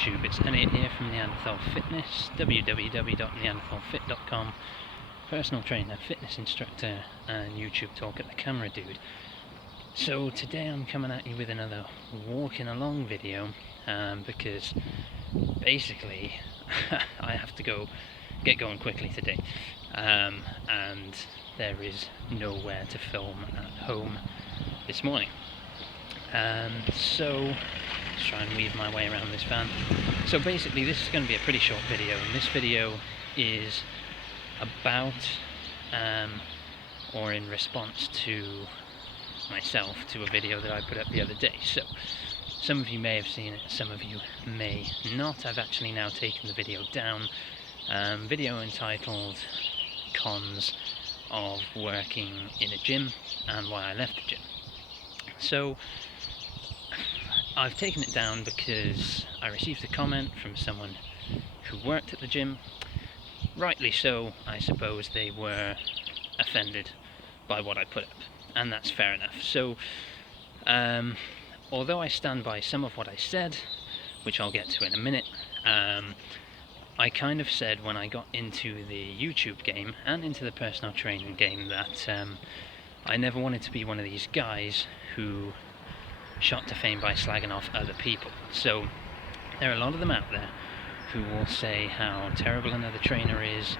YouTube, it's Elliot here from Neanderthal Fitness, www.neanderthalfit.com, personal trainer, fitness instructor and YouTube talk at the camera dude. So today I'm coming at you with another walking along video because basically I have to get going quickly today, and there is nowhere to film at home this morning. So let's try and weave my way around this van. So basically this is going to be a pretty short video, and this video is about or in response to myself to a video that I put up the other day. So some of you may have seen it, some of you may not. I've actually now taken the video down. Video entitled Cons of Working in a Gym and Why I Left the Gym. So I've taken it down because I received a comment from someone who worked at the gym. Rightly so, I suppose. They were offended by what I put up, and that's fair enough. So although I stand by some of what I said, which I'll get to in a minute, I kind of said when I got into the YouTube game and into the personal training game that I never wanted to be one of these guys who shot to fame by slagging off other people. So there are a lot of them out there who will say how terrible another trainer is,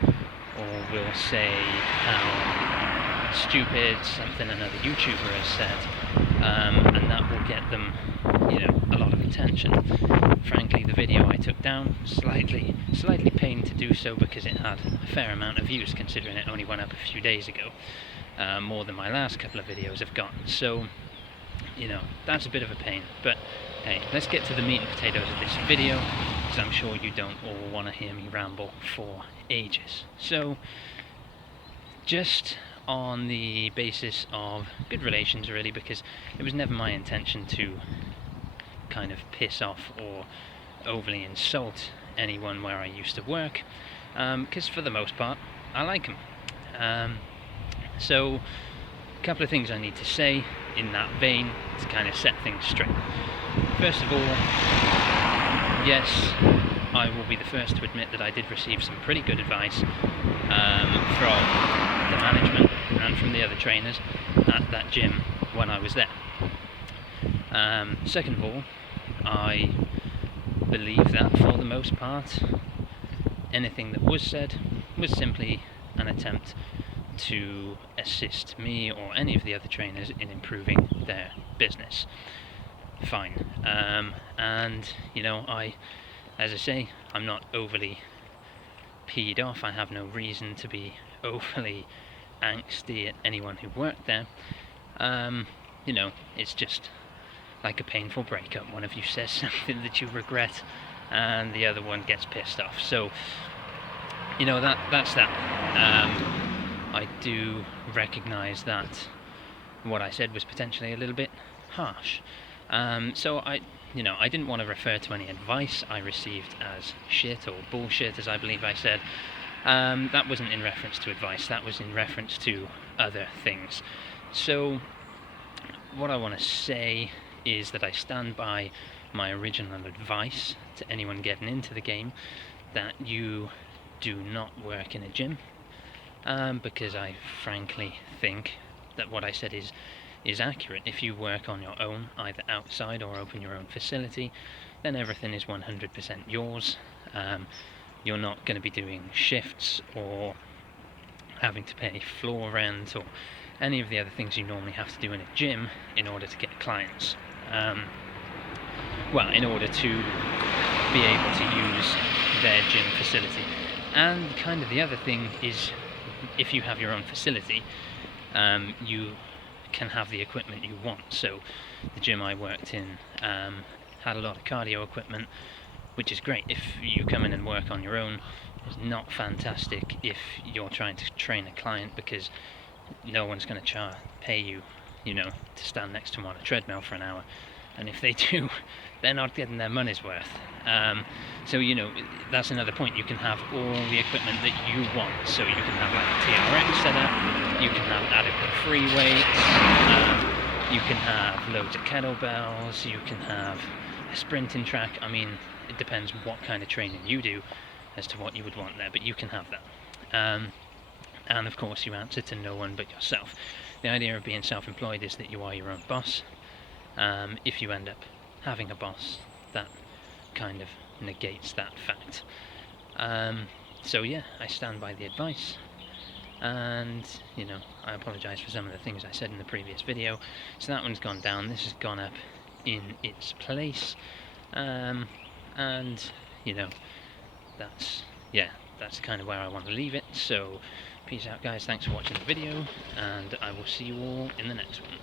or will say how stupid something another YouTuber has said, and that will get them, a lot of attention. Frankly, the video I took down, slightly pained to do so because it had a fair amount of views, considering it only went up a few days ago, more than my last couple of videos have gotten. So that's a bit of a pain, but hey, let's get to the meat and potatoes of this video, because I'm sure you don't all want to hear me ramble for ages. So just on the basis of good relations, really, because it was never my intention to kind of piss off or overly insult anyone where I used to work, because for the most part I like them. So a couple of things I need to say in that vein to kind of set things straight. First of all, yes, I will be the first to admit that I did receive some pretty good advice from the management and from the other trainers at that gym when I was there. Second of all, I believe that for the most part anything that was said was simply an attempt to assist me or any of the other trainers in improving their business. Fine. And as I say, I'm not overly peed off. I have no reason to be overly angsty at anyone who worked there. It's just like a painful breakup. One of you says something that you regret and the other one gets pissed off. So that's that. I do recognise that what I said was potentially a little bit harsh. So I didn't want to refer to any advice I received as shit or bullshit, as I believe I said. That wasn't in reference to advice, that was in reference to other things. So what I want to say is that I stand by my original advice to anyone getting into the game, that you do not work in a gym. Because I frankly think that what I said is accurate. If you work on your own, either outside or open your own facility, then everything is 100% yours. You're not going to be doing shifts or having to pay floor rent or any of the other things you normally have to do in a gym in order to get clients. In order to be able to use their gym facility. And kind of the other thing is, if you have your own facility, you can have the equipment you want. So the gym I worked in had a lot of cardio equipment, which is great. If you come in and work on your own, it's not fantastic if you're trying to train a client, because no one's going to pay you, to stand next to them on a treadmill for an hour. And if they do, they're not getting their money's worth. So that's another point. You can have all the equipment that you want. So you can have like a TRX setup, you can have adequate free weights, you can have loads of kettlebells, you can have a sprinting track. I mean, it depends what kind of training you do as to what you would want there, but you can have that. And of course you answer to no one but yourself. The idea of being self-employed is that you are your own boss. If you end up having a boss, that kind of negates that fact. So yeah, I stand by the advice, and you know, I apologise for some of the things I said in the previous video. So that one's gone down, this has gone up in its place, and you know, that's kind of where I want to leave it. So peace out guys, thanks for watching the video, and I will see you all in the next one.